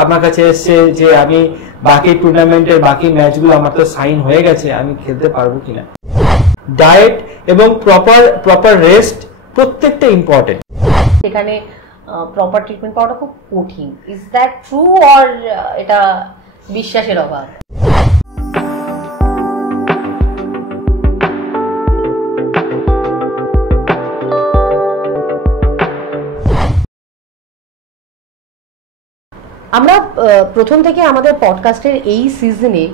আমার কাছে এসছে যে আমি বাকি টুর্নামেন্টের বাকি ম্যাচগুলো আমার তো সাইন হয়ে গেছে, আমি খেলতে পারবো কিনা। ডায়েট এবং প্রপার রেস্ট প্রত্যেকটা ইম্পর্টেন্ট। এখানে প্রপার ট্রিটমেন্ট পাওয়াটা খুব কঠিন। ইজ দ্যাট ট্রু অর এটা বিশ্বাসের অভাব? আমরা প্রথম থেকে আমাদের পডকাস্টের এই সিজনে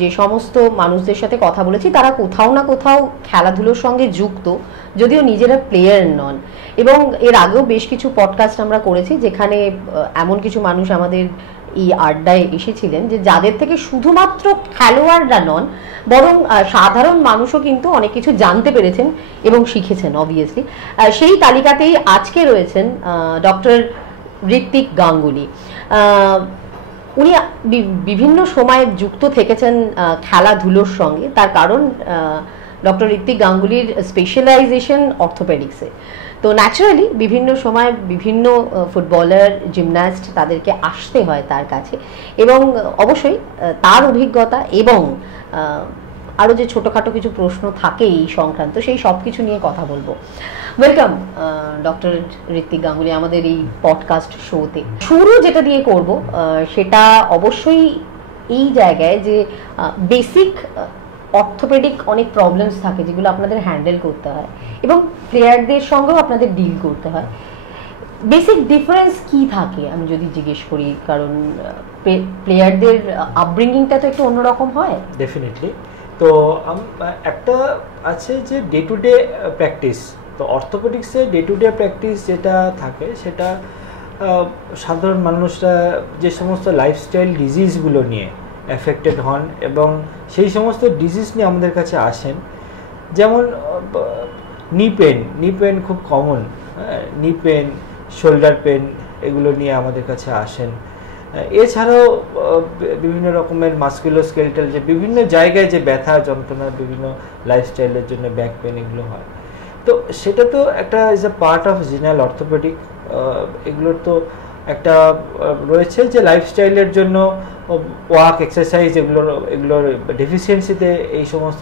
যে সমস্ত মানুষদের সাথে কথা বলেছি তারা কোথাও না কোথাও খেলাধুলোর সঙ্গে যুক্ত, যদিও নিজেরা প্লেয়ার নন। এবং এর আগেও বেশ কিছু পডকাস্ট আমরা করেছি যেখানে এমন কিছু মানুষ আমাদের এই আড্ডায় এসেছিলেন যে যাদের থেকে শুধুমাত্র খেলোয়াড়রা নন, বরং সাধারণ মানুষও কিন্তু অনেক কিছু জানতে পেরেছেন এবং শিখেছেন অবভিয়াসলি। সেই তালিকাতেই আজকে রয়েছেন ডক্টর ঋত্বিক গাঙ্গুলি। উনি বিভিন্ন সময়ে যুক্ত থেকেছেন খেলাধুলোর সঙ্গে, তার কারণ ডক্টর ঋত্বিক গাঙ্গুলির স্পেশালাইজেশন অর্থোপেডিক্সে। তো ন্যাচারালি বিভিন্ন সময় বিভিন্ন ফুটবলার, জিমন্যাস্ট তাদেরকে আসতে হয় তার কাছে, এবং অবশ্যই তার অভিজ্ঞতা এবং আরও যে ছোটোখাটো কিছু প্রশ্ন থাকে এই সংক্রান্ত, সেই সব কিছু নিয়ে কথা বলবো। ওয়েলকাম ডক্টর ঋত্বিক গাঙ্গুলি আমাদের এই পডকাস্ট শোতে। শুরু যেটা দিয়ে করব সেটা অবশ্যই এই জায়গায় যে বেসিক অর্থোপেডিক অনেক প্রবলেমস থাকে যেগুলো আপনাদের হ্যান্ডেল করতে হয় এবং প্লেয়ারদের সঙ্গেও আপনাদের ডিল করতে হয়। বেসিক ডিফারেন্স কি থাকে আমি যদি জিজ্ঞেস করি, কারণ প্লেয়ারদের আপব্রিঙ্গিংটা তো একটু অন্যরকম হয়। ডেফিনেটলি। তো একটা আছে যে ডে টু ডে প্র্যাকটিস। তো অর্থোপেডিক্সে ডে টু ডে প্র্যাকটিস যেটা থাকে সেটা সাধারণ মানুষরা যে সমস্ত লাইফস্টাইল ডিজিজগুলো নিয়ে এফেক্টেড হন এবং সেই সমস্ত ডিজিজ নিয়ে আমাদের কাছে আসেন, যেমন নি পেন খুব কমন, নি পেন, শোল্ডার পেন, এগুলো নিয়ে আমাদের কাছে আসেন। এছাড়াও বিভিন্ন রকমের মাসকুলোস্কেলেটাল যে বিভিন্ন জায়গায় যে ব্যথা যন্ত্রণা বিভিন্ন লাইফস্টাইলের জন্য ব্যাক পেন এগুলো হয়। তো সেটা তো একটা is a part of general orthopaedic. এগুলোর তো একটা রয়েছে যে লাইফস্টাইলের জন্য ওয়াক, এক্সারসাইজ এগুলোর ডেফিসিয়েন্সিতে এই সমস্ত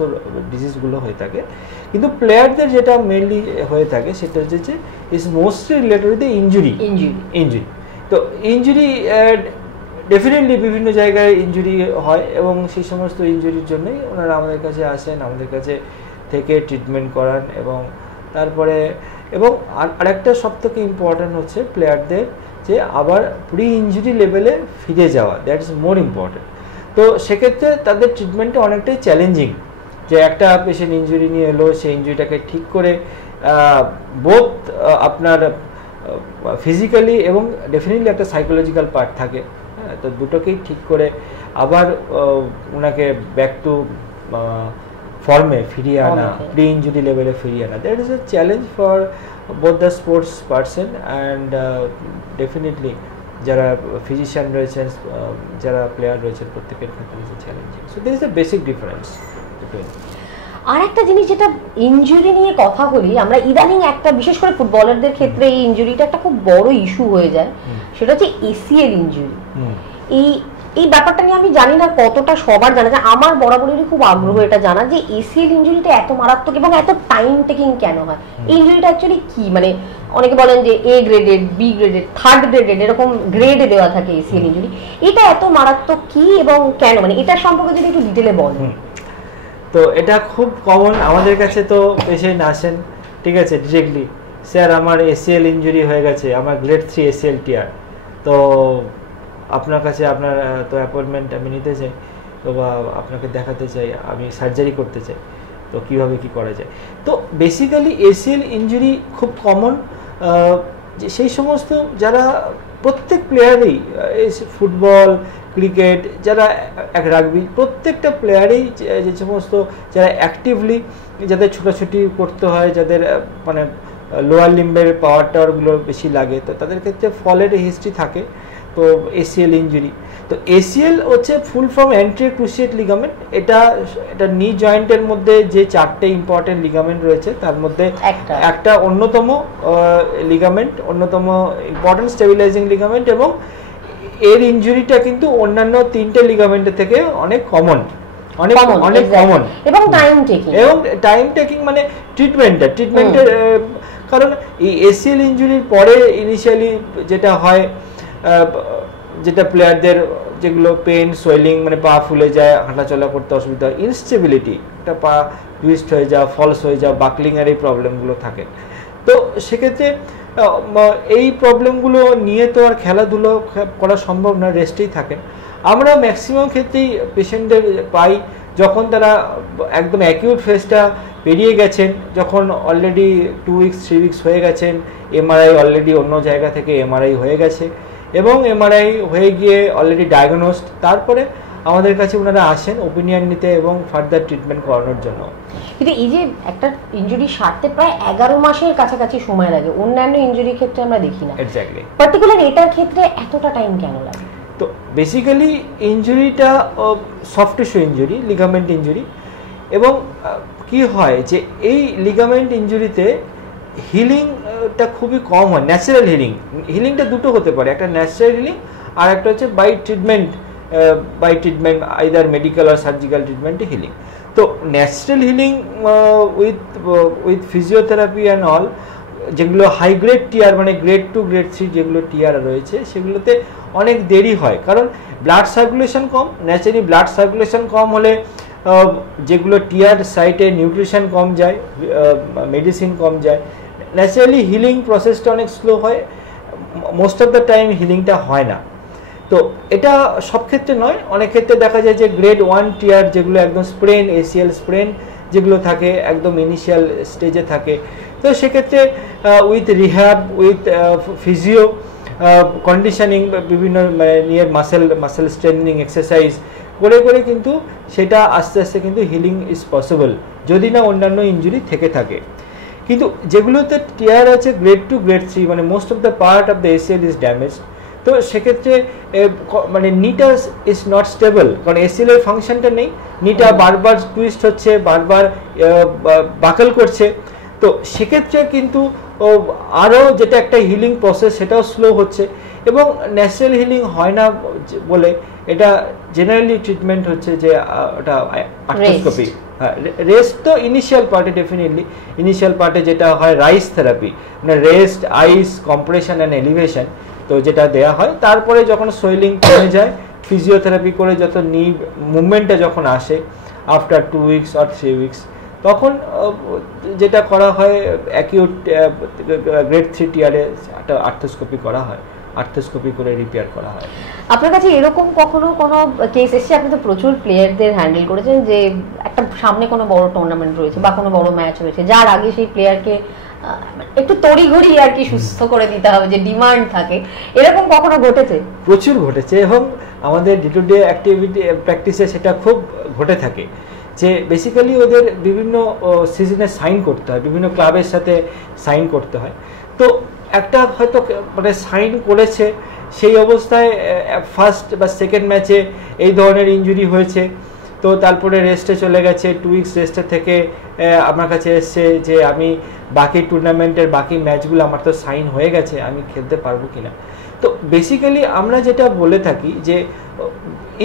ডিজিজগুলো হয়ে থাকে। কিন্তু প্লেয়ারদের যেটা মেনলি হয়ে থাকে সেটা হচ্ছে যে is mostly related with injury. তো ইঞ্জুরি ডেফিনেটলি বিভিন্ন জায়গায় ইঞ্জুরি হয় এবং সেই সমস্ত ইঞ্জুরির জন্যই ওনারা আমাদের কাছে আসেন, আমাদের কাছে থেকে ট্রিটমেন্ট করান। এবং তারপরে এবং আরেকটা সবথেকে ইম্পর্ট্যান্ট হচ্ছে প্লেয়ারদের যে আবার প্রি ইঞ্জুরি লেভেলে ফিরে যাওয়া, দ্যাট ইজ মোর ইম্পর্ট্যান্ট। তো সেক্ষেত্রে তাদের ট্রিটমেন্টটা অনেকটাই চ্যালেঞ্জিং, যে একটা পেশেন্ট ইঞ্জুরি নিয়ে এলো, সেই ইঞ্জুরিটাকে ঠিক করে বোথ আপনার ফিজিক্যালি এবং ডেফিনেটলি একটা সাইকোলজিক্যাল পার্ট থাকে, হ্যাঁ, তো দুটোকেই ঠিক করে আবার ওনাকে ব্যাক টু ফর্মে ফিরিয়ে আনা, প্রি ইঞ্জুরি লেভেলে ফিরিয়ে আনা, that is a challenge for both the sports person and definitely যারা ফিজিশিয়ান রয়েছেন, যারা প্লেয়ার রয়েছেন, প্রত্যেকের ক্ষেত্রে is a challenging. So there is a basic difference between. আর একটা জিনিস যেটা ইনজুরি নিয়ে কথা বলি আমরা ইদানিং, একটা বিশেষ করে ফুটবলারদের ক্ষেত্রে এই ইনজুরিটা একটা খুব বড় ইস্যু হয়ে যায়, সেটা হচ্ছে এসিএল ইনজুরি। এই ব্যাপারটা নিয়ে আমি জানি না কতটা সবার জানা যায়। আমার বরাবরই খুব আগ্রহ এটা জানা যে এসিএল ইনজুরিটা এত মারাত্মক এবং এত টাইম টেকিং কেন হয়। এই ইনজুরিটা অ্যাকচুয়ালি কি, মানে অনেকে বলেন যে A graded, B graded, third graded, এরকম গ্রেডে দেওয়া থাকে এসিএল ইনজুরি। এটা এত মারাত্মক কি এবং কেন, মানে এটার সম্পর্কে যদি একটু ডিটেলে বলেন। তো এটা খুব কমন, আমাদের কাছে তো পেশেন্ট আসেন, ঠিক আছে, ডিরেক্টলি স্যার আমার এসিএল ইনজুরি হয়ে গেছে, আমার গ্রেড 3 এসিএল টিয়ার, তো আপনার কাছে আপনার তো অ্যাপয়েন্টমেন্ট আমি নিতে চাই, তো বা আপনাকে দেখাতে চাই, আমি সার্জারি করতে চাই, তো কীভাবে কী করা যায়। তো বেসিক্যালি এসিএল ইনজুরি খুব কমন, সেই সমস্ত যারা প্রত্যেক প্লেয়ারেই, ফুটবল, ক্রিকেট, যারা রাগবি, প্রত্যেকটা প্লেয়ারেই যে সমস্ত যারা অ্যাক্টিভলি, যাদের ছোটাছুটি করতে হয়, যাদের মানে লোয়ার লিম্বের পাওয়ার টাওয়ারগুলো বেশি লাগে, তো তাদের ক্ষেত্রে ফলের হিস্ট্রি থাকে। তো এসিএল ইনজুরি, তো এসিএল হচ্ছে full form anterior cruciate ligament. এটা নি জয়েন্টের মধ্যে যে 4টে ইম্পর্টেন্ট লিগামেন্ট রয়েছে তার মধ্যে একটা অন্যতম লিগামেন্ট, অন্যতম ইম্পর্টেন্ট স্টেবিলাইজিং লিগামেন্ট। এবং এর ইনজুরিটা কিন্তু অন্যান্য 3টে লিগামেন্টের থেকে অনেক কমন, অনেক কমন এবং টাইম টেকিং মানে ট্রিটমেন্টের কারণ এই এসিএল ইনজুরির পরে ইনিশিয়ালি যেটা হয়, যেটা প্লেয়ারদের যেগুলো পেন সোয়েলিং মানে পা ফুলে যায়, হাঁটাচলা করতে অসুবিধা হয়, ইনস্টেবিলিটি, একটা পা টুইস্ট হয়ে যাওয়া, ফলস হয়ে যাওয়া, বাকলিংয়ের এই প্রবলেমগুলো থাকে। তো সেক্ষেত্রে এই প্রবলেমগুলো নিয়ে তো আর খেলাধুলো করা সম্ভব না, রেস্টেই থাকেন। আমরা ম্যাক্সিমাম ক্ষেত্রেই পেশেন্টদের পাই যখন তারা একদম অ্যাকিউট ফেজটা পেরিয়ে গেছেন, যখন অলরেডি 2 উইকস 3 উইকস হয়ে গেছেন, এমআরআই অলরেডি অন্য জায়গা থেকে এমআরআই হয়ে গেছে এবং এমআরআই হয়ে গিয়ে অলরেডি ডায়াগনোসড, তারপরে আমাদের কাছে ওনারা আসেন ওপিনিয়ন নিতে এবং ফার্দার ট্রিটমেন্ট করানোর জন্য। কিন্তু এই যে একটা ইনজুরি সারতে প্রায় 11 মাসের কাছাকাছি সময় লাগে, অন্যান্য ইনজুরির ক্ষেত্রে আমরা দেখি না। এক্স্যাক্টলি। পার্টিকুলার এটার ক্ষেত্রে এতটা টাইম কেন লাগে? তো বেসিক্যালি ইনজুরিটা soft tissue injury, ligament injury, এবং কি হয় যে এই লিগামেন্ট ইনজুরিতে হিলিংটা খুবই কম হয়। ন্যাচারাল হিলিংটা দুটো হতে পারে, একটা ন্যাচারাল হিলিং আর একটা হচ্ছে বাই ট্রিটমেন্ট আইদার মেডিকেল আর সার্জিক্যাল ট্রিটমেন্টে হিলিং। তো natural healing with physiotherapy and all, যেগুলো হাই গ্রেড টিআর মানে গ্রেড 2 গ্রেড 3 যেগুলো টিআর রয়েছে সেগুলোতে অনেক দেরি হয়, কারণ ব্লাড সার্কুলেশন কম। ন্যাচারালি ব্লাড সার্কুলেশন কম হলে যেগুলো টিআর সাইটে নিউট্রিশন কম যায়, মেডিসিন কম যায়, ন্যাচারালি হিলিং প্রসেসটা অনেক স্লো হয়, মোস্ট অফ দ্য টাইম হিলিংটা হয় না। তো এটা সব ক্ষেত্রে নয়, অনেক ক্ষেত্রে দেখা যায় যে গ্রেড 1 টিআর যেগুলো একদম স্প্রেন, এসিএল স্প্রেন যেগুলো থাকে একদম ইনিশিয়াল স্টেজে থাকে, তো সেক্ষেত্রে with rehab, with physio conditioning, বিভিন্ন নিয়ার মাসেল স্ট্রেংথেনিং এক্সারসাইজ করে কিন্তু সেটা আস্তে আস্তে কিন্তু হিলিং ইজ পসিবল, যদি না অন্যান্য ইনজুরি থেকে থাকে। কিন্তু যেগুলোতে টিআর আছে গ্রেড 2 গ্রেড 3 মানে most of the part of the ACL is damage, তো সেক্ষেত্রে মানে নিটা ইজ নট স্টেবল, কারণ এসিএল এর ফাংশনটা নেই, নিটা বারবার টুইস্ট হচ্ছে, বারবার বাকল করছে। তো সেক্ষেত্রে কিন্তু আরও যেটা একটা হিলিং প্রসেস সেটাও স্লো হচ্ছে এবং ন্যাচারাল হিলিং হয় না বলে এটা জেনারেলি ট্রিটমেন্ট হচ্ছে যে ওটা আর্থ্রোস্কোপি। হ্যাঁ, রেস্ট তো ইনিশিয়াল পার্টে, ডেফিনেটলি ইনিশিয়াল পার্টে যেটা হয় রাইস থেরাপি, মানে rest, ice, compression and elevation, তো যেটা দেয়া হয়। তারপরে যখন সোয়েলিং কমে যায় ফিজিওথেরাপি করে যত নি মুভমেন্টটা যখন আসে আফটার 2 উইকস অর 3 উইকস, তখন যেটা করা হয় অ্যাকিউট গ্রেড 3 টিআরে একটা আর্থ্রোস্কোপি করা হয়, আর্থ্রোস্কোপি করে রিপেয়ার করা হয়। আপনার কাছে এরকম কখনো কোনো কেস এসেছে? আপনি তো প্রচুর প্লেয়ারদের হ্যান্ডেল করেছেন, যে একটা সামনে কোনো বড় টুর্নামেন্ট রয়েছে বা কোনো বড় ম্যাচ রয়েছে, যার আগে সেই প্লেয়ারকে একটু তড়িঘড়ি আর কি সুস্থ করে দিতে হবে, যে ডিমান্ড থাকে, এরকম কখনো ঘটেছে? প্রচুর ঘটেছে এবং আমাদের ডে টু ডে অ্যাক্টিভিটি প্র্যাকটিসে সেটা খুব ঘটে থাকে, যে বেসিক্যালি ওদের বিভিন্ন সিজনে সাইন করতে হয়, বিভিন্ন ক্লাবের সাথে সাইন করতে হয়। তো একটা হয়তো মানে সাইন করেছে, সেই অবস্থায় ফার্স্ট বা সেকেন্ড ম্যাচে এই ধরনের ইনজুরি হয়েছে, তো তারপরে রেস্টে চলে গেছে, 2 উইকস রেস্টে থেকে আমার কাছে এসছে যে আমি বাকি টুর্নামেন্টের বাকি ম্যাচগুলো আমার তো সাইন হয়ে গেছে, আমি খেলতে পারবো কিনা। তো বেসিক্যালি আমরা যেটা বলে থাকি যে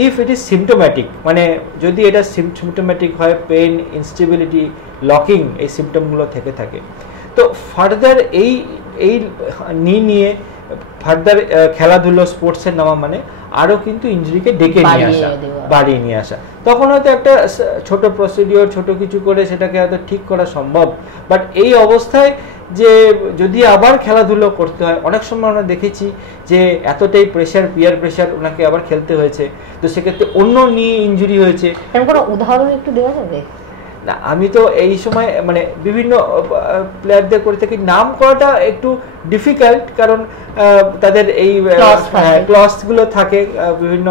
ইফ ইট ইজ সিমটোম্যাটিক, মানে যদি এটা সিমটোম্যাটিক হয়, পেন, ইনস্টেবিলিটি, লকিং, এই সিমটমগুলো থেকে থাকে, তো ফার্দার এই নিয়ে ফার্দার খেলাধুলো স্পোর্টসের নামা মানে আরও কিন্তু ইনজুরিকে ডেকে নিয়ে আসা, বাড়িয়ে নিয়ে আসা। তখন হয়তো একটা ছোট প্রসিডিওর, ছোট কিছু করে সেটাকে হয়তো ঠিক করা সম্ভব, বাট এই অবস্থায় যে যদি আবার খেলাধুলো করতে হয়, অনেক সময় আমরা দেখেছি যে এতটাই প্রেশার, পিয়ার প্রেশার, ওনাকে আবার খেলতে হয়েছে, তো সেক্ষেত্রে অন্য নিয়ে ইনজুরি হয়েছে। কোনো উদাহরণ একটু দেওয়া যাবে? না, আমি তো এই সময় মানে বিভিন্ন প্লেয়ারদের করে থাকি, নাম করাটা একটু ডিফিকাল্ট, কারণ তাদের এই ক্লসগুলো থাকে, বিভিন্ন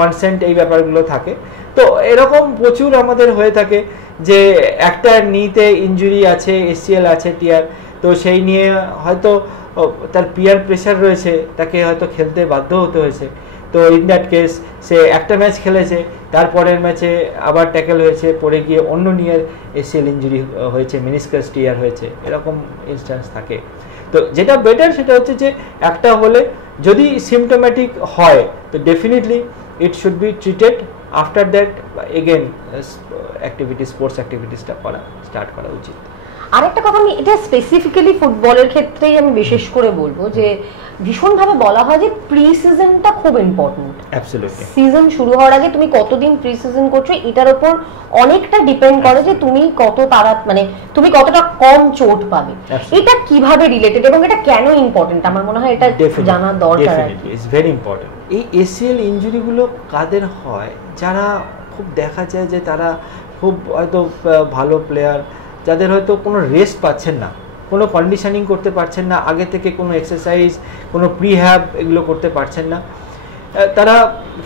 কনসেন্ট, এই ব্যাপারগুলো থাকে। তো এরকম প্রচুর আমাদের হয়ে থাকে যে একটা নিতে ইনজুরি আছে, এসিএল আছে, টিআর, তো সেই নিয়ে হয়তো তার পিয়ার প্রেশার রয়েছে, তাকে হয়তো খেলতে বাধ্য হতে হয়েছে। তো ইন দ্যাট কেস সে একটা ম্যাচ খেলেছে, তারপরের ম্যাচে আবার ট্যাকেল হয়েছে, পরে গিয়ে অন্য নিয়ে এসিএল ইনজুরি হয়েছে, মেনিসকাস টিআর হয়েছে, এরকম ইনস্ট্যান্স থাকে। তো যেটা বেটার সেটা হচ্ছে যে একটা হলে যদি সিমটোম্যাটিক হয় তো definitely it should be treated, after that again sports অ্যাক্টিভিটিসটা স্টার্ট করা উচিত। আরেকটা কথা, আমি এটা স্পেসিফিক্যালি ফুটবলের ক্ষেত্রেই আমি বিশেষ করে বলবো যে ভীষণভাবে বলা হয় যে প্রি সিজনটা খুব ইম্পর্টেন্ট। অ্যাবসলিউটলি। সিজন শুরু হওয়ার আগে তুমি কতদিন প্রি সিজন করছো এটার উপর অনেকটা ডিপেন্ড করে যে তুমি তুমি কতটা কম চোট পাবে। এটা কিভাবে রিলেটেড এবং এটা কেন ইম্পর্টেন্ট, আমার মনে হয় এটা জানা দরকার। It's very important. এই এসিএল ইনজুরিগুলো কাদের হয়? যারা খুব দেখা যায় যে তারা খুব হয়তো ভালো প্লেয়ার, যাদের হয়তো কোনো রেস্ট পাচ্ছেন না, কোনো কন্ডিশনিং করতে পারছেন না, আগে থেকে কোনো এক্সারসাইজ, কোনো প্রিহ্যাব এগুলো করতে পারছেন না, তারা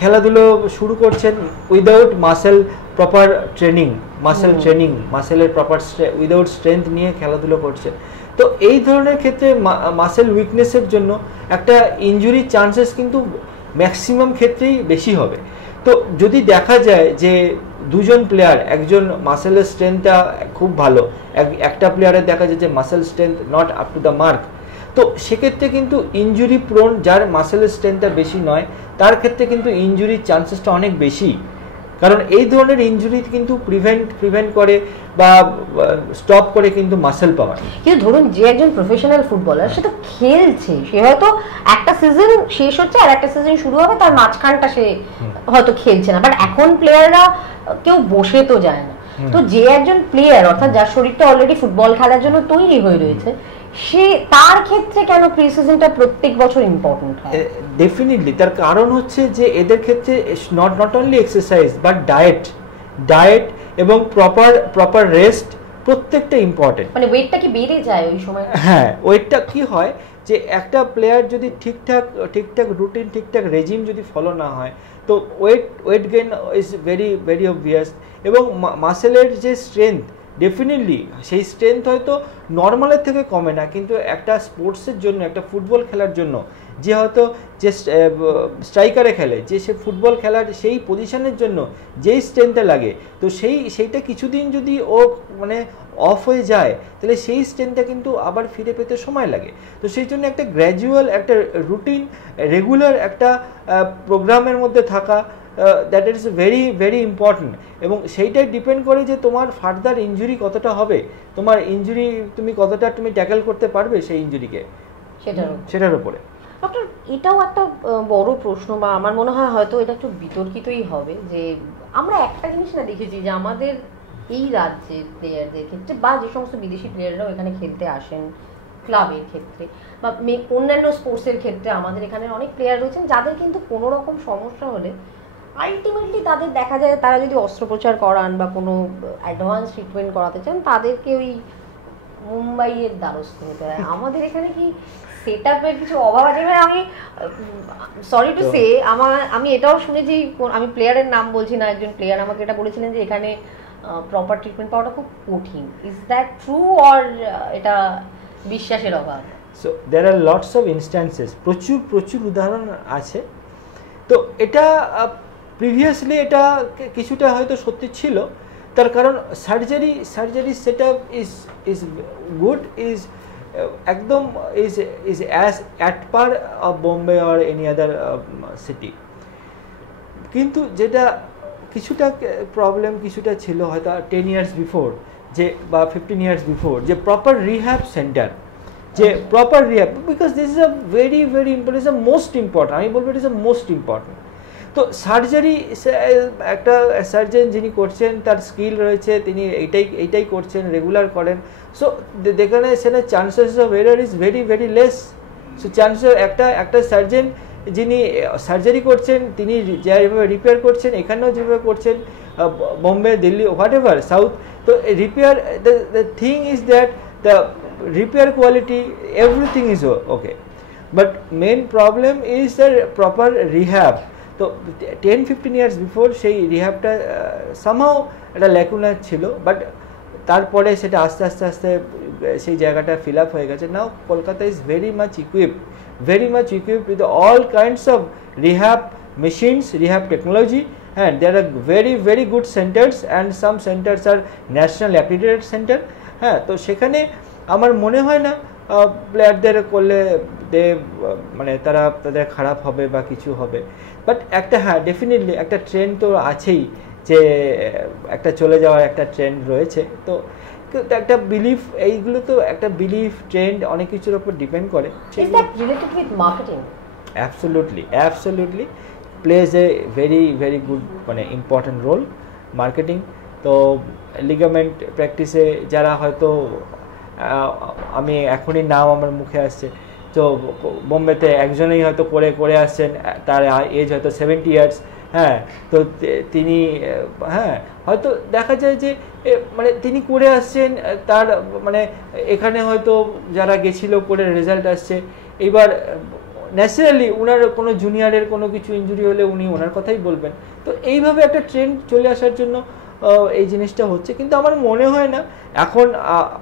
খেলাধুলো শুরু করছেন উইদাউট মাসেল প্রপার ট্রেনিং, মাসেলের প্রপার উইদাউট স্ট্রেংথ নিয়ে খেলাধুলো করছে। তো এই ধরনের ক্ষেত্রে মাসেল উইকনেসের জন্য একটা ইনজুরির চান্সেস কিন্তু ম্যাক্সিমাম ক্ষেত্রেই বেশি হবে। তো যদি দেখা যায় যে দুজন প্লেয়ার, একজন মাসেলের স্ট্রেংথটা খুব ভালো, একটা প্লেয়ারের দেখা যায় যে muscle strength not up to the mark, তো সেক্ষেত্রে কিন্তু ইনজুরি প্রোন, যার মাসেলের স্ট্রেংথটা বেশি নয় তার ক্ষেত্রে কিন্তু ইনজুরির চান্সেসটা অনেক বেশি। কারণ এই ধরনের ইনজুরি কিন্তু প্রিভেন্ট করে বা স্টপ করে কিন্তু মাসেল পাওয়ার। কিন্তু ধরুন যে একজন প্রফেশনাল ফুটবলার সে তো খেলছে, সে হয়তো একটা সিজন শেষ হচ্ছে আর একটা সিজন শুরু হবে, তার মাঝখানটা সে হয়তো খেলছে না, বাট এখন প্লেয়াররা কেউ বসে তো যায় না। তো যে একজন প্লেয়ার অর্থাৎ যার শরীরটা অলরেডি ফুটবল খেলার জন্য তৈরি হয়ে রয়েছে, সে তার ক্ষেত্রে কেন প্রি সিজনটা প্রত্যেক বছর ইম্পর্টেন্ট হয়? ডেফিনেটলি তার কারণ হচ্ছে যে এদের ক্ষেত্রে not only exercise but diet এবং প্রপার রেস্ট প্রত্যেকটা ইম্পর্টেন্ট। মানে ওয়েটটা কি বেড়ে যায় ওই সময়? হ্যাঁ, ওয়েটটা কি হয় যে একটা প্লেয়ার যদি ঠিকঠাক রুটিন, ঠিকঠাক রেজিম যদি ফলো না হয় তো weight gain is very obvious. এবং মাসেলের যে স্ট্রেংথ, ডেফিনেটলি সেই স্ট্রেংথ হয়তো নর্মালের থেকে কমে না, কিন্তু একটা স্পোর্টসের জন্য, একটা ফুটবল খেলার জন্য, যে হয়তো যে স্ট্রাইকারে খেলে, যে সে ফুটবল খেলার সেই পজিশনের জন্য যেই স্ট্রেংথটা লাগে, তো সেইটা কিছুদিন যদি ও মানে অফ হয়ে যায় তাহলে সেই স্ট্রেংথটা কিন্তু আবার ফিরে পেতে সময় লাগে। তো সেই জন্য একটা গ্র্যাজুয়াল, একটা রুটিন, রেগুলার একটা প্রোগ্রামের মধ্যে থাকা, দ্যাট ইজ ভেরি ইম্পর্টেন্ট। এবং সেইটাই ডিপেন্ড করে যে তোমার ফার্দার ইনজুরি কতটা হবে, তোমার ইনজুরি তুমি কতটা ট্যাকেল করতে পারবে সেই ইনজুরিকে, সেটার উপরে। ডক্টর, এটাও একটা বড় প্রশ্ন, বা আমার মনে হয় হয়তো এটা একটু বিতর্কিতই হবে, যে আমরা একটা জিনিস না দেখেছি যে আমাদের এই রাজ্যের প্লেয়ারদের ক্ষেত্রে বা যে সমস্ত বিদেশি প্লেয়াররাও এখানে খেলতে আসেন ক্লাবের ক্ষেত্রে বা অন্যান্য স্পোর্টসের ক্ষেত্রে, আমাদের এখানে অনেক প্লেয়ার রয়েছেন যাদের কিন্তু কোনো রকম সমস্যা হলে আলটিমেটলি তাদের দেখা যায় তারা যদি অস্ত্রোপচার করান বা কোনো অ্যাডভান্স ট্রিটমেন্ট করাতে চান তাদেরকে ওই মুম্বাইয়ের দ্বারস্থ হতে হয়। আমাদের এখানে কি সেটআপের কিছু অভাব আছে? আমি সরি টু সে, আমি এটাও শুনেছি, আমি প্লেয়ারের নাম বলছি না, একজন প্লেয়ার আমাকে এটা বলেছিলেন যে এখানে প্রপার ট্রিটমেন্ট পাওয়াটা খুব কঠিন। ইজ দ্যাট ট্রু অর এটা বিশ্বাসের অভাব? So there are lots of instances, প্রচুর উদাহরণ আছে। তো এটা প্রিভিয়াসলি এটা কিছুটা হয়তো সত্যি ছিল, তার কারণ surgery setup is good, is একদম is as at par of Bombay or any other city. কিন্তু যেটা কিছুটা প্রবলেম কিছুটা ছিল হয়তো 10 years বিফোর, যে বা 15 years বিফোর, যে প্রপার রিহ্যাব সেন্টার, যে proper rehab, because this is a very important, is a most important, আমি বলবো it is a most important. তো সার্জারি, একটা সার্জন যিনি করছেন তার স্কিল রয়েছে, তিনি এইটাই করছেন, রেগুলার করেন, সো যেখানে সেখানে chances of error is very less. So chances একটা সার্জন যিনি সার্জারি করছেন, তিনি যেভাবে রিপেয়ার করছেন, এখানেও যেভাবে করছেন, Bombay, Delhi, whatever south, তো repair, the thing is that the repair quality, everything is okay, but main problem is the proper rehab. তো 10-15 years before সেই রিহ্যাবটা somehow একটা ল্যাকুনা ছিল, বাট তারপরে সেটা আস্তে আস্তে সেই জায়গাটা ফিল আপ হয়ে গেছে। Now Kolkata is very much equipped with all kinds of rehab machines, rehab technology, and there are very good centers, and some centers are national accredited center। হ্যাঁ, তো সেখানে আমার মনে হয় না প্লেয়ারদের করলে মানে তারা তাদের খারাপ হবে বা কিছু হবে, বাট একটা হ্যাঁ ডেফিনেটলি একটা ট্রেন্ড তো আছেই, যে একটা চলে যাওয়ার একটা ট্রেন্ড রয়েছে। তো একটা বিলিফ, এইগুলো তো একটা বিলিফ ট্রেন্ড অনেক কিছুর উপর ডিপেন্ড করে। Is that related with marketing? Absolutely plays a very good মানে ইম্পর্টেন্ট রোল মার্কেটিং। তো লিগামেন্ট প্র্যাকটিসে যারা হয়তো আমি এখনই নাম আমার মুখে আসছে, তো বোম্বেতে একজনেই হয়তো করে আসছেন, তার এজ হয়তো 70 ইয়ার্স, হ্যাঁ, তো তিনি হ্যাঁ হয়তো দেখা যায় যে মানে তিনি করে আসছেন, তার মানে এখানে হয়তো যারা গেছিল করে রেজাল্ট আসছে, এবার ন্যাচারালি ওনার কোনো জুনিয়রের কোনো কিছু ইনজুরি হলে উনি ওনার কথাই বলবেন। তো এইভাবে একটা ট্রেন্ড চলে আসার জন্য এই জিনিসটা হচ্ছে, কিন্তু আমার মনে হয় না এখন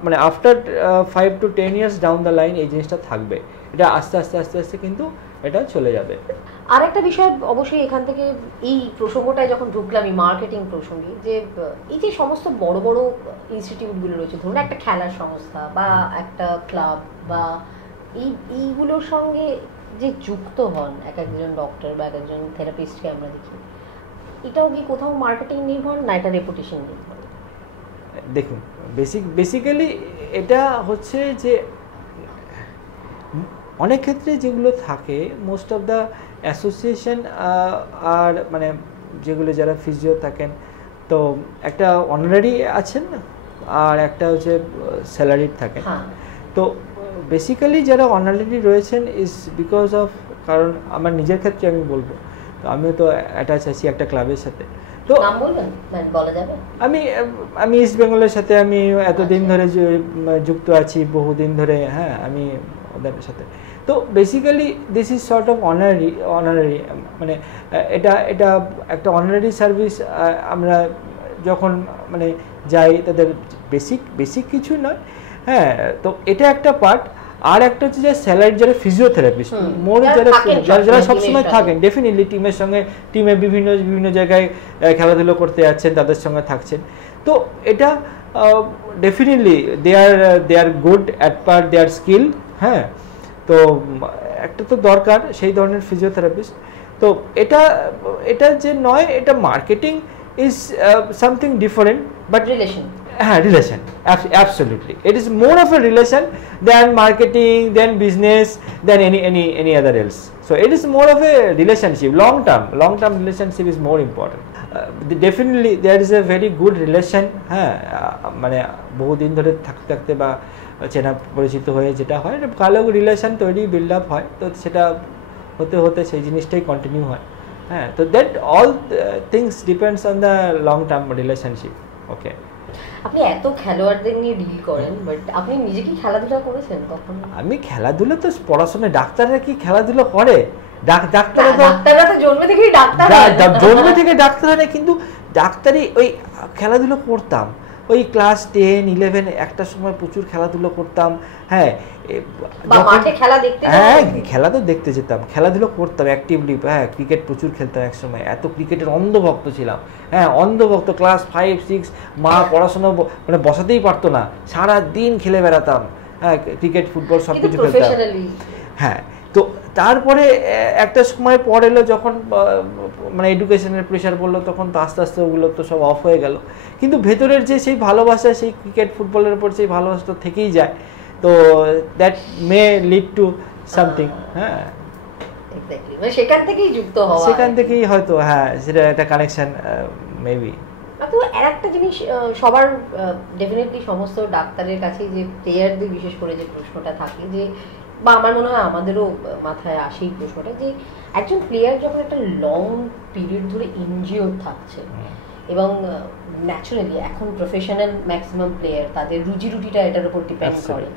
মানে after 5 to 10 years down the line এই জিনিসটা থাকবে, এটা আস্তে আস্তে কিন্তু এটা চলে যাবে। আর একটা বিষয় অবশ্যই এখান থেকে এই প্রসঙ্গটায় যখন ঢুকলাম এই মার্কেটিং প্রসঙ্গে, যে এই যে সমস্ত বড় বড় ইনস্টিটিউটগুলো রয়েছে, ধরুন একটা খেলার সংস্থা বা একটা ক্লাব বা এইগুলোর সঙ্গে যে যুক্ত হন এক একজন ডক্টর বা এক একজন থেরাপিস্টকে আমরা দেখি, এটাও কি কোথাও মার্কেটিং নির্ভর না এটা রেপুটেশন নির্ভর? দেখুন বেসিক্যালি এটা হচ্ছে যে অনেক ক্ষেত্রে যেগুলো থাকে মোস্ট অফ দ্য অ্যাসোসিয়েশন আর মানে যেগুলো যারা ফিজিও থাকেন, তো একটা অনারারি আছেন আর একটা হচ্ছে স্যালারিড থাকেন। তো বেসিক্যালি যারা অনারারি রয়েছেন ইজ বিকজ অফ, কারণ আমার নিজের ক্ষেত্রে আমি বলবো, তো আমিও তো অ্যাটাচ আছি একটা ক্লাবের সাথে। তো আমি ইস্ট বেঙ্গলের সাথে আমি এতদিন ধরে যুক্ত আছি, বহুদিন ধরে, হ্যাঁ, আমি ওদের সাথে। তো basically this is sort of honorary মানে এটা একটা অনারারি সার্ভিস। আমরা যখন মানে যাই তাদের বেসিক কিছু নয়, হ্যাঁ, তো এটা একটা পার্ট। আর একটা হচ্ছে যে স্যালারি যারা ফিজিওথেরাপিস্ট, মোর যারা সবসময় থাকেন ডেফিনেটলি টিমের সঙ্গে, টিমে বিভিন্ন জায়গায় খেলাধুলো করতে যাচ্ছেন, তাদের সঙ্গে থাকছেন। তো এটা definitely they are good at par their skill, হ্যাঁ। তো একটা তো দরকার সেই ধরনের ফিজিওথেরাপিস্ট। তো এটা যে নয়, এটা marketing is something different, but relation, relation, absolutely. It is more of a relation than marketing, than business, than any other else. So it is more of a relationship, long term relationship is more important. Definitely there is a very good relation, হ্যাঁ, মানে বহুদিন ধরে থাকতে বা চেনা পরিচিত হয়ে যেটা হয়, ভালো রিলেশন তৈরি বিল্ড আপ হয়, তো সেটা হতে সেই জিনিসটাই কন্টিনিউ হয়, হ্যাঁ। তো that all things depends on the long term relationship. Okay, আপনি এত খেলোয়াড়দের নিয়ে ডিল করেন, বাট আপনি নিজে কি খেলাধুলা করেছেন কখনো? আমি খেলাধুলা তো পড়াশোনা, ডাক্তাররা কি খেলাধুলা করে? ডাক্তাররা তো জন্ম থেকেই ডাক্তার, জন্ম থেকে ডাক্তার হয় না, কিন্তু ডাক্তারি ওই খেলাধুলো করতাম ওই ক্লাস 10, 11 একটা সময় প্রচুর খেলাধুলো করতাম, হ্যাঁ। হ্যাঁ, খেলা তো দেখতে যেতাম, খেলাধুলো করতাম অ্যাক্টিভলি, হ্যাঁ। ক্রিকেট প্রচুর খেলতাম এক সময়, এত ক্রিকেটের অন্ধভক্ত ছিলাম, হ্যাঁ, অন্ধভক্ত। ক্লাস 5, 6 মা পড়াশোনা মানে বসাতেই পারতো না, সারা দিন খেলে বেড়াতাম, হ্যাঁ, ক্রিকেট ফুটবল সব কিছু খেলতাম, হ্যাঁ। তো তারপরে একটা সময় পর এলো যখন মানে এডুকেশনের প্রেশার পড়লো, তখন তো আস্তে আস্তে ওগুলো তো সব অফ হয়ে গেল, কিন্তু ভেতরের যে সেই ভালোবাসা, সেই ক্রিকেট ফুটবলের উপর সেই ভালোবাসাটা থেকেই যায়। তো that may lead to something, হ্যাঁ, সেখান থেকেই যুক্ত হওয়া, সেখান থেকেই হয়তো, হ্যাঁ, সেটা একটা কানেকশন মেবি। তো আর একটা জিনিস সবার ডেফিনেটলি সমস্ত ডাক্তারের কাছে যে প্লেয়ারদের বিশেষ করে যে প্রশ্নটা থাকে, যে বা আমার মনে হয় আমাদেরও মাথায় আসে এই প্রশ্নটা, যে একজন প্লেয়ার যখন একটা লং পিরিয়ড ধরে ইনজিওর থাকছে, এবং ন্যাচুরালি এখন প্রফেশনাল ম্যাক্সিমাম প্লেয়ার তাদের রুজিরুটিটা এটার উপর ডিপেন্ড করে,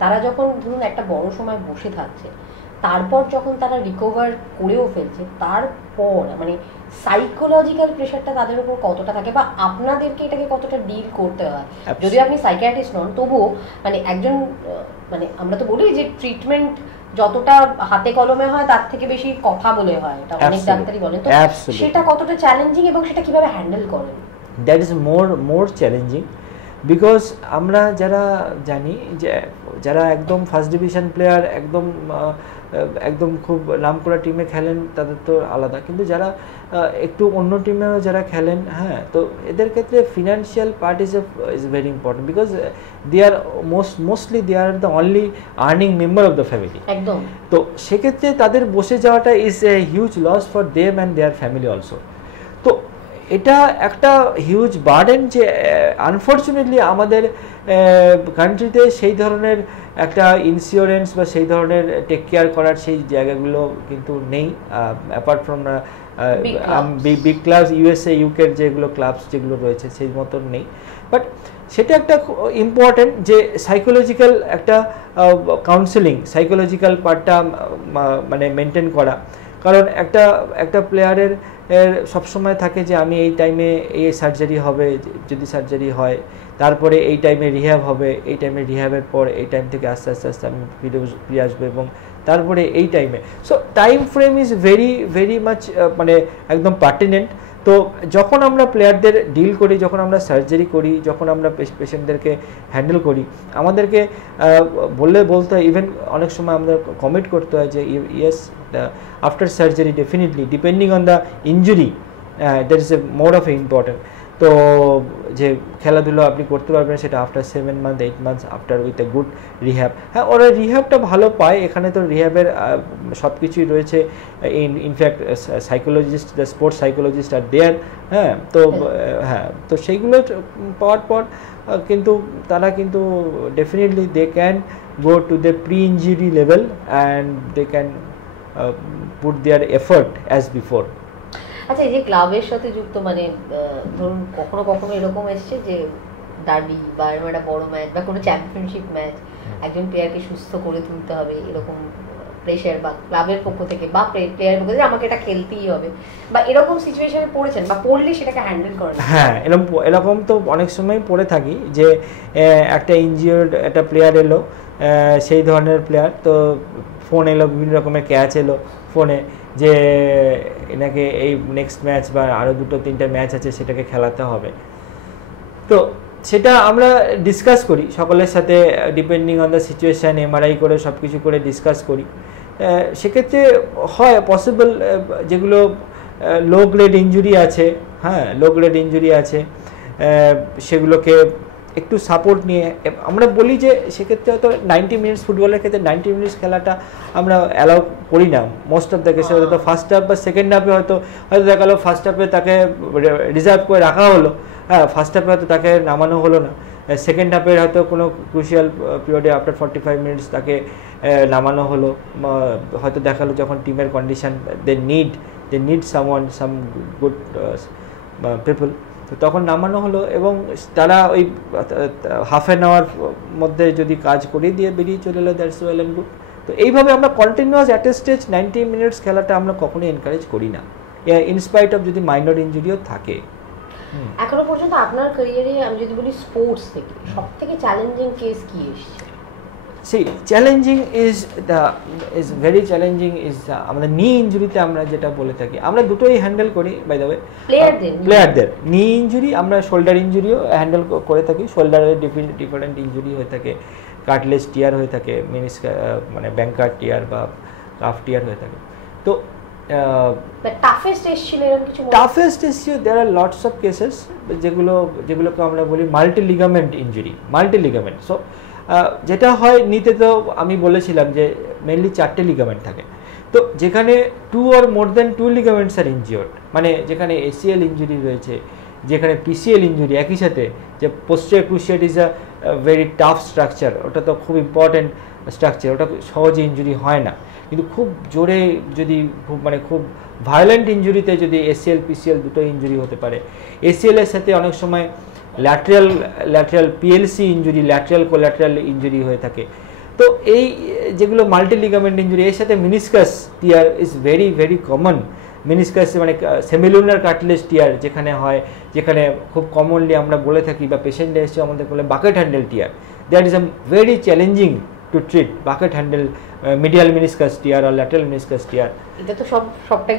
তারা যখন ধরুন একটা বড় সময় বসে থাকছে, তারপর যখন তারা রিকভার করেও ফেলছে, তারপর মানে সাইকোলজিক্যাল প্রেশারটা তাদের উপর কতটা থাকে, বা আপনাদেরকে এটাকে কতটা ডিল করতে হয়? যদি আপনি সাইকিয়াট্রিস্ট নন, তবুও মানে একজন মানে আমরা তো বলি যে ট্রিটমেন্ট যতটা হাতে কলমে হয় তার থেকে বেশি কথা বলে হয়, এটা অনেক ডাক্তারই বলেন। তো সেটা কতটা চ্যালেঞ্জিং এবং সেটা কিভাবে হ্যান্ডেল করেন? That is more challenging. Because আমরা যারা জানি যে যারা একদম ফার্স্ট ডিভিশন প্লেয়ার একদম খুব নামকরা টিমে খেলেন তাদের তো আলাদা, কিন্তু যারা একটু অন্য টিমেও যারা খেলেন, হ্যাঁ, তো এদের ক্ষেত্রে financial part is very important because they are mostly they are the only earning member of the family. একদম। তো সেক্ষেত্রে তাদের বসে যাওয়াটা is a huge loss for them and their family also. তো এটা একটা হিউজ বার্ডেন যে আনফর্চুনেটলি আমাদের কান্ট্রিতে সেই ধরনের একটা ইন্স্যুরেন্স বা সেই ধরনের টেক কেয়ার করার সেই জায়গাগুলো কিন্তু নেই, apart from big clubs USA ইউকের যেগুলো ক্লাবস যেগুলো রয়েছে সেই মতন নেই। বাট সেটা একটা ইম্পর্টেন্ট যে সাইকোলজিক্যাল একটা কাউন্সেলিং, সাইকোলজিক্যাল পার্টটা মানে মেনটেন করা। কারণ একটা প্লেয়ারের সবসময় থাকে যে আমি এই টাইমে এই সার্জারি হবে, যদি সার্জারি হয় তারপরে এই টাইমে রিহ্যাব হবে, এই টাইমে রিহ্যাবের পর এই টাইম থেকে আস্তে আস্তে আস্তে আমি ফিরে আসবো এবং তারপরে এই টাইমে। So time frame is very very much মানে একদম পার্টিনেন্ট। তো যখন আমরা প্লেয়ারদের ডিল করি, যখন আমরা সার্জারি করি, যখন আমরা পেশেন্টদেরকে হ্যান্ডেল করি, আমাদেরকে বলতে হয়, ইভেন অনেক সময় আমাদের কমিট করতে হয় যে yes after surgery definitely depending on the injury that is A more of A important. তো যে খেলাধুলো আপনি করতে পারবেন সেটা after 7 months 8 months after with a good rehab. হ্যাঁ, ওরা রিহ্যাবটা ভালো পায়, এখানে তো রিহ্যাবের সব কিছুই রয়েছে। In fact psychologist, the sports psychologist are there. হ্যাঁ, তো হ্যাঁ, তো সেইগুলো পাওয়ার পর কিন্তু তারা কিন্তু definitely they can go to the pre injury level and they can put their effort as before. আচ্ছা, এই যে ক্লাবের সাথে যুক্ত, মানে ধরুন কখনো কখনো এরকম এসছে যে ডার্বি বা এরকম একটা বড় ম্যাচ বা কোনো চ্যাম্পিয়নশিপ ম্যাচ একজন প্লেয়ারকে সুস্থ করে তুলতে হবে, এরকম প্রেশার বা ক্লাবের পক্ষ থেকে বা প্লেয়ারের পক্ষ থেকে আমাকে এটা খেলতেই হবে, বা এরকম সিচুয়েশনে পড়েছেন বা পড়লে সেটাকে হ্যান্ডেল করেন? হ্যাঁ, এরকম তো অনেক সময় পড়ে থাকি যে একটা ইনজিওর্ড একটা প্লেয়ার এলো, সেই ধরনের প্লেয়ার, তো ফোন এলো, বিভিন্ন রকমের ক্যাচ এলো ফোনে যে এনাকে এই নেক্সট ম্যাচ বা আরও 2-3টা ম্যাচ আছে সেটাকে খেলাতে হবে। তো সেটা আমরা ডিসকাস করি সকলের সাথে, depending on the situation MRI করে সব কিছু করে ডিসকাস করি। সেক্ষেত্রে হয় পসিবল যেগুলো লো গ্রেড ইঞ্জুরি আছে, হ্যাঁ, লো গ্রেড ইঞ্জুরি আছে, সেগুলোকে একটু সাপোর্ট নিয়ে আমরা বলি যে সেক্ষেত্রে হয়তো 90 মিনিটস, ফুটবলের ক্ষেত্রে 90 মিনিটস খেলাটা আমরা অ্যালাউ করি না মোস্ট অফ দ্য কেসে। হয়তো ফার্স্ট হাফ বা সেকেন্ড হাফে হয়তো দেখা গেলো ফার্স্ট হাফে তাকে রিজার্ভ করে রাখা হলো, হ্যাঁ, ফার্স্ট হাফে হয়তো তাকে নামানো হলো না, সেকেন্ড হাফের হয়তো কোনো ক্রুশিয়াল পিরিয়ডে আফটার 45 মিনিটস তাকে নামানো হলো, হয়তো দেখালো যখন টিমের condition they need some good people, তো তখন নামানো হলো এবং তারা ওই হাফ অ্যান আওয়ার মধ্যে যদি কাজ করিয়ে দিয়ে বেরিয়ে চলে এলো, দ্যাটস ওয়েল অ্যান্ড গুড। তো এইভাবে আমরা continuous at a stage 90 minutes খেলাটা আমরা কখনোই এনকারেজ করি না, ইনস্পাইট অফ যদি মাইনর ইঞ্জুরিও থাকে। এখনো পর্যন্ত আপনার ক্যারিয়ারে আমি যদি বলি স্পোর্টস থেকে সবথেকে চ্যালেঞ্জিং কেস কি এসেছে? See, challenging is very challenging is আমাদের নি ইনজুরিতে আমরা যেটা বলে থাকি, আমরা দুটোই হ্যান্ডেল করি বাই দ্য ওয়ে। প্লেয়ারদের নি ইনজুরি, আমরা শোল্ডার ইনজুরিও হ্যান্ডেল করে থাকি। শোল্ডারের ডিফারেন্ট ইনজুরি হয়ে থাকে, কার্টলেজ টিয়ার হয়ে থাকে, মানে ব্যাংকার টিয়ার বা কাফ টিয়ার হয়ে থাকে। তো টাফেস্ট এসছিল দেয়ার আর লটস অফ কেসেস যেগুলোকে আমরা বলি মাল্টি লিগামেন্ট ইনজুরি। সো যেটা হয় নিতে, তো আমি বলেছিলাম যে মেনলি 4টে লিগামেন্ট থাকে, তো যেখানে 2 or more than 2 ligaments are injured, মানে যেখানে এসিএল ইঞ্জুরি রয়েছে, যেখানে পিসিএল ইঞ্জুরি একই সাথে, যে posterior cruciate is a very tough structure, ওটা তো খুব ইম্পর্টেন্ট স্ট্রাকচার, ওটা সহজে ইঞ্জুরি হয় না। কিন্তু খুব জোরে যদি খুব ভায়োলেন্ট ইঞ্জুরিতে যদি এসিএল পিসিএল দুটো ইঞ্জুরি হতে পারে। এসিএল এর সাথে অনেক সময় lateral PLC injury, lateral collateral injury হয়ে থাকে। তো এই যেগুলো মাল্টি লিগামেন্ট ইঞ্জুরি, এর সাথে meniscus tear is very very common. Meniscus মানে সেমিলুনার কার্টিলেজ টিয়ার যেখানে হয়, যেখানে খুব কমনলি আমরা বলে থাকি বা পেশেন্টে এসে আমাদের বলে bucket handle tear. That is a very challenging to treat. Bucket handle medial meniscus tear আর ল্যাটারাল মিনিসকাস টিয়ার। এটা তো সবটাই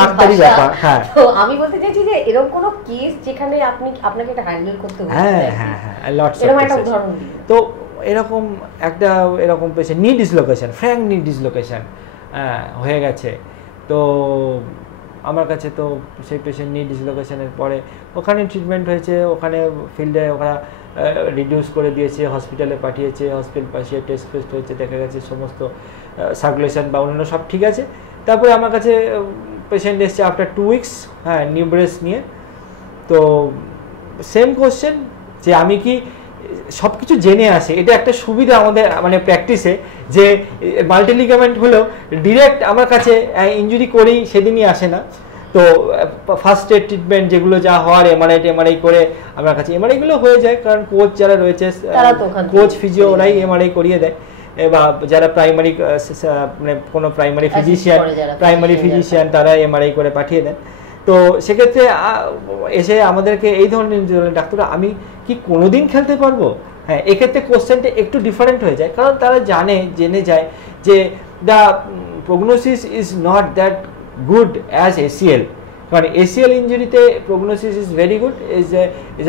ডাক্তারি ব্যাপার। হ্যাঁ, তো আমি বলতে চাইছি যে এরকম কোনো কেস যেখানে আপনাকে এটা হ্যান্ডেল করতে হচ্ছে। হ্যাঁ, লটস অফ এরকম একটা উদাহরণ দিন। তো এরকম পেশেন্ট নি ডিসলোকেশন, ফ্র্যাঙ্ক নি ডিসলোকেশন হয়ে গেছে। তো আমার কাছে তো সেই পেশেন্ট নি ডিসলোকেশনের পরে ওখানে ট্রিটমেন্ট হয়েছে, ওখানে ফিল্ডে ওরা রিডিউস করে দিয়েছে, হসপিটালে পাঠিয়েছে, হসপিটাল পাঠিয়ে টেস্ট ফেস্ট হয়েছে, দেখা গেছে সমস্ত সার্কুলেশন বা অন্যান্য সব ঠিক আছে। তারপরে আমার কাছে পেশেন্ট এসছে আফটার 2 উইকস, নিউ ব্রেস নিয়ে। তো সেম কোশ্চেন যে আমি কি সব কিছু জেনে আসে, এটা একটা সুবিধা আমাদের মানে প্র্যাকটিসে, যে মাল্টি লিগামেন্ট হলেও ডিরেক্ট আমার কাছে ইনজুরি করেই সেদিনই আসে না। তো ফার্স্ট এড ট্রিটমেন্ট যেগুলো যা হওয়ার এমআরআই করে আমার কাছে এমআরআইগুলো হয়ে যায়, কারণ কোচ যারা রয়েছে, কোচ ফিজিও ওরাই এমআরআই করিয়ে দেয়, বা যারা প্রাইমারি মানে কোনো প্রাইমারি ফিজিশিয়ান তারা এমআরআই করে পাঠিয়ে দেন। তো সেক্ষেত্রে এসে আমাদেরকে এই ধরনের ডাক্তার আমি কি কোনোদিন খেলতে পারবো? হ্যাঁ, এক্ষেত্রে কোশ্চেনটা একটু ডিফারেন্ট হয়ে যায়, কারণ তারা জেনে যায় যে the prognosis is not that good as ACL. কারণ এসিএল ইঞ্জুরিতে prognosis is very good, is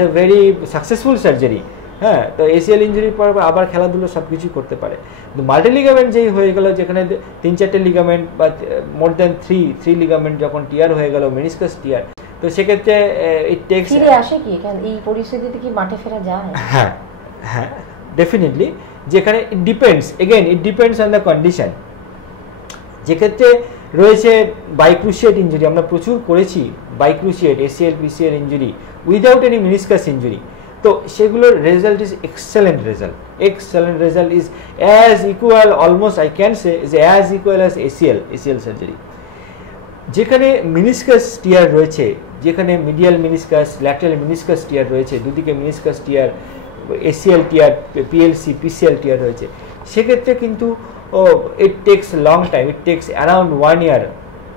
a very successful surgery. হ্যাঁ, তো এসিএল ইঞ্জুরির পর আবার খেলাধুলো সব কিছুই করতে পারে। কিন্তু মাল্টি লিগামেন্ট যেই হয়ে গেল, যেখানে 3-4টে লিগামেন্ট বা মোর দ্যান 3 লিগামেন্ট যখন টিয়ার হয়ে গেল, মেনিসকাস টিয়ার, তো সেক্ষেত্রে ইট টেকস। ফিরে আসে কি এই পরিস্থিতিতে কি মাঠে ফেরা যায়? হ্যাঁ, ডেফিনেটলি। যেখানে it depends on the condition. যেক্ষেত্রে রয়েছে বাইক্রুশিয়েট ইঞ্জুরি, আমরা প্রচুর করেছি bicruciate ACL PCL injury without any meniscus injury. তো সেগুলোর result is excellent result is as equal, almost I can say is as equal as ACL surgery. যেখানে meniscus tear রয়েছে, যেখানে medial meniscus, lateral meniscus tear রয়েছে, দুদিকে meniscus tear, ACL tear, PLC PCL tear রয়েছে, সেক্ষেত্রে কিন্তু it takes long time, it takes around 1 ইয়ার,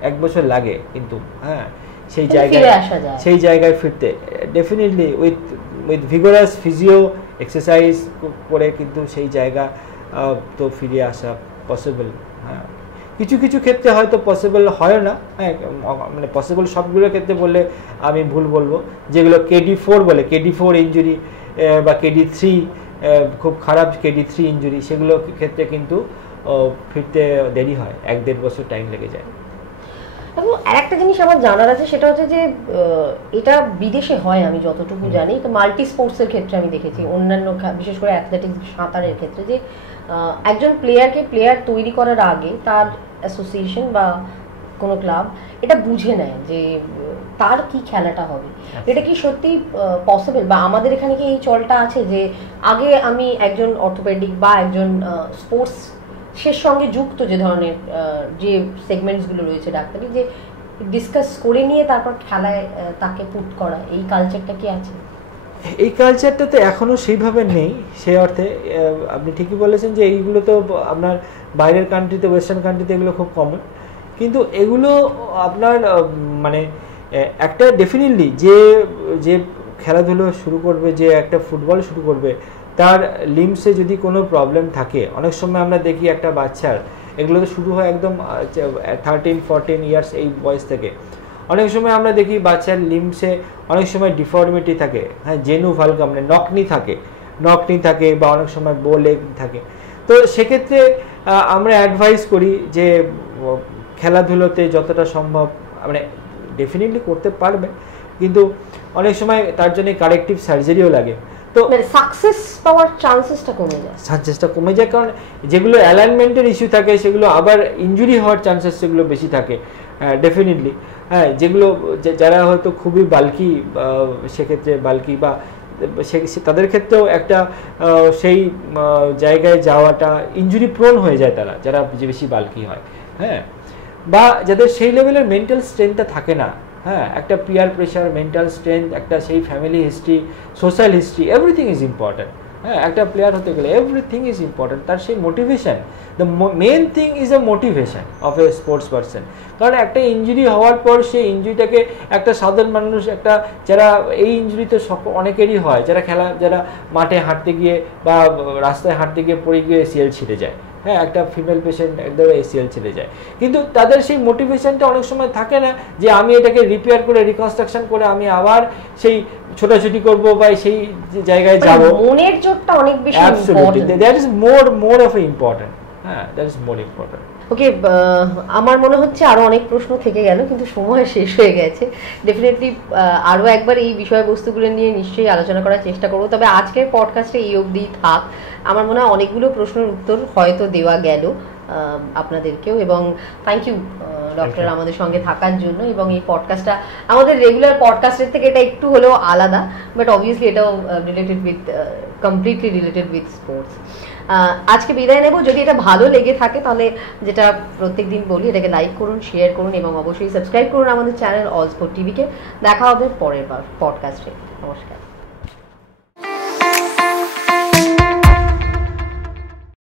1 বছর লাগে কিন্তু। হ্যাঁ, সেই জায়গায় ফিরতে definitely with vigorous physio exercise করে কিন্তু সেই জায়গা তো ফিরে আসা পসিবল। হ্যাঁ, কিছু ক্ষেত্রে হয়তো পসিবল হয় না। হ্যাঁ, মানে পসিবল সবগুলোর ক্ষেত্রে বললে আমি ভুল বলবো। যেগুলো KD4 বলে, KD4 ইঞ্জুরি বা KD3 খুব খারাপ KD3 ইঞ্জুরি, সেগুলো ক্ষেত্রে কিন্তু ফিরতে দেরি হয়, 1-1.5 বছর টাইম লেগে যায়। এবং আরেকটা জিনিস আমার জানার আছে, সেটা হচ্ছে যে এটা বিদেশে হয় আমি যতটুকু জানি, তো মাল্টি স্পোর্টসের ক্ষেত্রে আমি দেখেছি, অন্যান্য বিশেষ করে অ্যাথলেটিক্স, সাঁতারের ক্ষেত্রে, যে একজন প্লেয়ার তৈরি করার আগে তার অ্যাসোসিয়েশন বা কোনো ক্লাব এটা বুঝে নেয় যে তার কি খেলাটা হবে। এটা কি সত্যি পসিবল, বা আমাদের এখানে কি এই চলটা আছে যে আগে আমি একজন অর্থোপেডিক বা একজন স্পোর্টস সের সঙ্গে যুক্ত যে ধরনের যে সেগমেন্টসগুলো রয়েছে ডাক্তারি, যে ডিসকাস করে নিয়ে তারপর খেলায় তাকে পুট করা, এই কালচারটা কি আছে? এই কালচারটা তো এখনও সেইভাবে নেই। সেই অর্থে আপনি ঠিকই বলেছেন যে এইগুলো তো আপনার বাইরের কান্ট্রিতে, ওয়েস্টার্ন কান্ট্রিতে এগুলো খুব কমন। কিন্তু এগুলো আপনার মানে একটা ডেফিনেটলি যে খেলাধুলো শুরু করবে, যে একটা ফুটবল শুরু করবে, তার লিম্সে যদি কোনো প্রবলেম থাকে, অনেক সময় আমরা দেখি একটা বাচ্চার, এগুলো তো শুরু হয় একদম 13-14 ইয়ার্স এই বয়স থেকে। অনেক সময় আমরা দেখি বাচ্চার লিম্সে অনেক সময় ডিফর্মিটি থাকে, হ্যাঁ, জেনু ভালগাম মানে নকনি থাকে বা অনেক সময় বো লেগ থাকে। তো সেক্ষেত্রে আমরা অ্যাডভাইস করি যে খেলাধুলোতে যতটা সম্ভব মানে ডেফিনেটলি করতে পারবে, কিন্তু অনেক সময় তার জন্য কারেক্টিভ সার্জারিও লাগে। তো সাকসেস পাওয়ার চান্সেসটা কমে যায়, কারণ যেগুলো অ্যালাইনমেন্টের ইস্যু থাকে সেগুলো আবার ইনজুরি হওয়ার চান্সেস সেগুলো বেশি থাকে ডেফিনেটলি। হ্যাঁ, যেগুলো যারা হয়তো খুবই বাল্কি, সেক্ষেত্রে বাল্কি বা তাদের ক্ষেত্রেও একটা সেই জায়গায় যাওয়াটা ইনজুরি প্রোন হয়ে যায় তারা, যারা বেশি বাল্কি হয়। হ্যাঁ, বা যাদের সেই লেভেলের মেন্টাল স্ট্রেংথটা থাকে না। হ্যাঁ, একটা পিয়ার প্রেশার, মেন্টাল স্ট্রেংথ, একটা সেই family history, social history, everything is important. হ্যাঁ, একটা প্লেয়ার হতে গেলে এভরিথিং ইজ ইম্পর্ট্যান্ট। তার সেই motivation, the main thing is a motivation of a sports person. কারণ একটা ইঞ্জুরি হওয়ার পর সেই ইঞ্জুরিটাকে একটা সাধারণ মানুষ, একটা যারা এই ইঞ্জুরি তো অনেকেরই হয়, যারা মাঠে হাঁটতে গিয়ে বা রাস্তায় হাঁটতে গিয়ে পড়ে গিয়ে সিএল ছিঁড়ে যায়, হ্যাঁ, একটা ফিমেল পেশেন্ট একদম ACL ছেড়ে যায়, কিন্তু তাদের সেই মোটিভেশনটা অনেক সময় থাকে না যে আমি এটাকে রিপেয়ার করে রিকনস্ট্রাকশন করে আমি আবার সেই ছোটাছুটি করব বা সেই জায়গায় যাব। মনের জোরটা অনেক বেশি important, that is more of important. হ্যাঁ, দ্যাট ইজ মোর ইম্পর্টেন্ট। ওকে, আমার মনে হচ্ছে আরো অনেক প্রশ্ন থেকে গেল, কিন্তু সময় শেষ হয়ে গেছে। ডেফিনেটলি আরো একবার এই বিষয়বস্তুগুলো নিয়ে নিশ্চয়ই আলোচনা করার চেষ্টা করবো, তবে আজকের পডকাস্টে এই অবধি থাক। আমার মনে হয় অনেকগুলো প্রশ্নের উত্তর হয়তো দেওয়া গেল আপনাদেরকেও, এবং থ্যাংক ইউ ডক্টর আমাদের সঙ্গে থাকার জন্য। এবং এই পডকাস্টটা আমাদের রেগুলার পডকাস্টের থেকে এটা একটু হলেও আলাদা, বাট অবভিয়াসলি এটাও related with completely related with sports. আজকে বিদায় নেব। যদি এটা ভালো লেগে থাকে তাহলে যেটা প্রত্যেকদিন বলি, এটাকে লাইক করুন, শেয়ার করুন এবং অবশ্যই সাবস্ক্রাইব করুন আমাদের চ্যানেল অল স্পোর্ট টিভিকে। দেখা হবে পরের বার পডকাস্টে। নমস্কার।